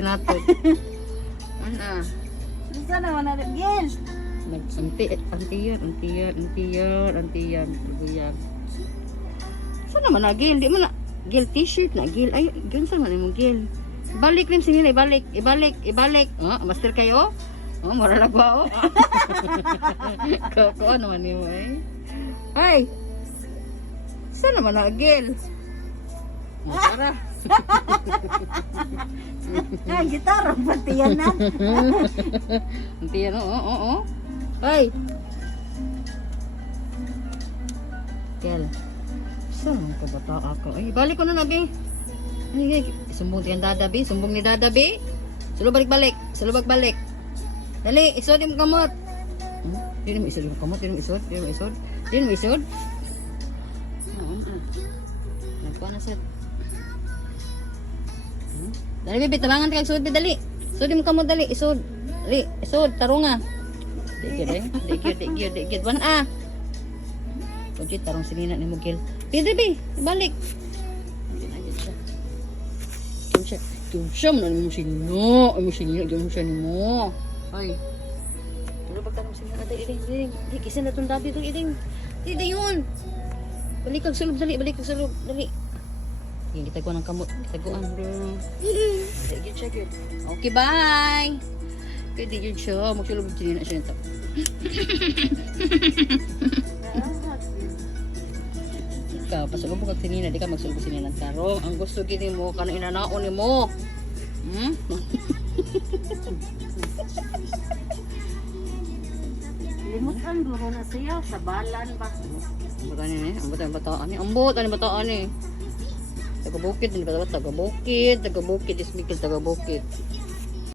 nato. Ana. Bisa naman na gil. Antiyan. Saan naman na gil? Di man na. Gil t-shirt na gil. Ay, yun saan man yung gil. Balik rin si Nina. Ibalik. Master kayo? Mara lang ba? Koko naman yun eh. Ay! Saan naman na gil? Tara. Ay, gitara pati yan na. Antiyan, oo. Ay! Gil. Saan naman ka bata ako? Ay, balik ko na na, be. Ay, sumbong yan dadabi. Sumbong ni dadabi. Salo balik. Dali, isod yung kamot. Hindi mo isod yung kamot. Hindi mo isod. Nagkuha na sad. Dali, bebe, tabangan ka isod, dali. Isod yung kamot, dali. Isod. Dali, isod, tarunga. Dikit. Wan ah. Kujit, tarong sinina ni Mugil. Pwede, be, balik. Siyam na mo sinyo. Ay mo siya ni mo. Ay. Tulo ba ka mo sinyo natin, iding. Di, kisin na itong dabi itong iding. Di yun. Balik kang sulub, dali. Sige, kita ko ng kamot. Kitaguan. Sige, check it. Okay, bye. Pwede yun siya. Magsulub din na siya nito. Ikaw, pasulubog kag sinina, di ka magsulubog sinina ng tarong. Ang gusto gini mo, kano inanaon ni mo. Limutan duro na siya sa balan ba. Ang bataan eh. Taga-bukid, Ismikil, taga-bukid.